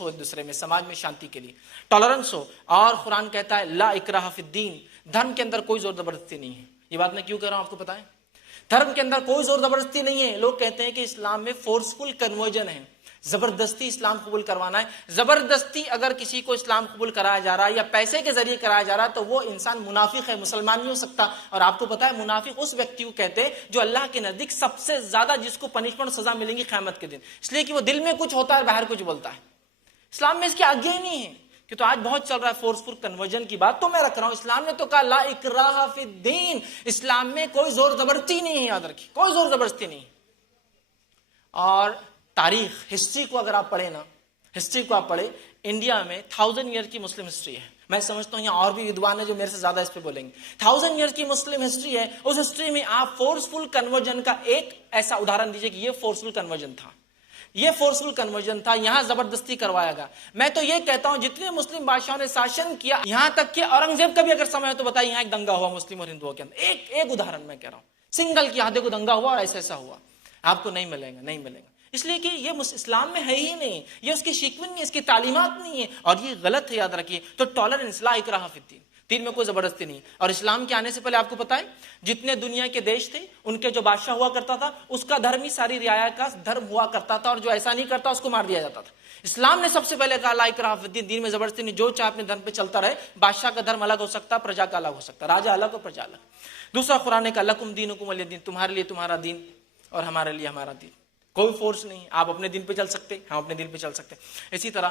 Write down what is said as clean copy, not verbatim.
ہو ایک دوسرے میں، سماج میں شانتی کے لیے ٹالرنس ہو. اور قرآن کہتا ہے لا اکراہ فی الدین، دھرم کے اندر کوئی زور زبردستی نہیں ہے. یہ بات میں کیوں کہہ رہا ہوں آپ کو پتا ہے؟ دھرم کے اندر کوئی زور زبردستی نہیں ہے. لوگ کہتے ہیں کہ اسلام میں فورسفل کنورژن ہے، زبردستی اسلام قبول کروانا ہے. زبردستی اگر کسی کو اسلام قبول کرایا جا رہا ہے یا پیسے کے ذریعے کرایا جا رہا ہے تو وہ انسان منافق ہے، مسلمان نہیں ہو سکتا. اور آپ کو پتا ہے منافق اس ویکتی کو کہتے ہیں جو اللہ کے نزدیک سب سے زیادہ جس کو پنشمنٹ اور سزا ملیں گی قیامت کے دن، اس لیے کہ وہ دل میں کچھ ہوتا ہے باہر کچھ بولتا ہے. اسلام میں اس کی آگے ہی نہیں ہے. کہ تو آج بہت چل رہا ہے فورسفل کنورژن کی بات، تو میں رکھ رہا ہوں اسلام نے تو کہا لا اکراہ فی الدین، اسلام میں کوئی زور زبردستی نہیں ہے. یاد رکھیے کوئی زور زبردستی نہیں. اور تاریخ ہسٹری کو اگر آپ پڑھیں نا، ہسٹری کو آپ پڑھیں، انڈیا میں 1000 ایئر کی مسلم ہسٹری ہے. میں سمجھتا ہوں یہاں اور بھی ودوان ہیں جو میرے سے زیادہ اس پہ بولیں گے. 1000 ایئر کی مسلم ہسٹری ہے. اس ہسٹری میں آپ فورسفل کنورژن کا ایک ایسا ادھارن دیجئے کہ یہ فورسفل کنورژن تھا، یہ فورسفل کنورژن تھا، یہاں زبردستی کروایا گا. میں تو یہ کہتا ہوں جتنے مسلم بادشاہوں نے شاشن کیا، یہاں تک کہ اورنگزیب کا بھی اگر سمے ہے تو بتائیے یہاں ایک دنگا ہوا مسلم اور ہندوؤں کے اندر. ایک ادھارن میں کہہ رہا ہوں، سنگل کی آدھے کو دنگا ہوا اور ایسا ایسا ہوا. آپ کو نہیں ملے گا، نہیں ملے گا. اس لیے کہ یہ اسلام میں ہے ہی نہیں، یہ اس کی شیکوین نہیں، اس کی تعلیمات نہیں ہے، اور یہ غلط ہے. یاد رکھیے. تو ٹالرنس لا اکراہ فی الدین، دین میں کوئی زبردستی نہیں. اور اسلام کے آنے سے پہلے آپ کو پتا ہے جتنے دنیا کے دیش تھے ان کے جو بادشاہ ہوا کرتا تھا اس کا دھرم ہی ساری رعایا کا دھرم ہوا کرتا تھا، اور جو ایسا نہیں کرتا اس کو مار دیا جاتا تھا. اسلام نے سب سے پہلے کہا لا اکراہ فی الدین، دین میں زبردستی نہیں، جو چاہے اپنے دھرم پہ چلتا رہے. بادشاہ کا دھرم الگ ہو سکتا، پرجا کا الگ ہو سکتا، راجا الگ اور پرجا الگ. دوسرا قرآن کا لکم دینکم ولی دین، تمہارے لیے تمہارا دین اور ہمارے لیے ہمارا دین. کوئی فورس نہیں، آپ اپنے دین پہ چل سکتے، ہم اپنے دین پہ چل سکتے. اسی طرح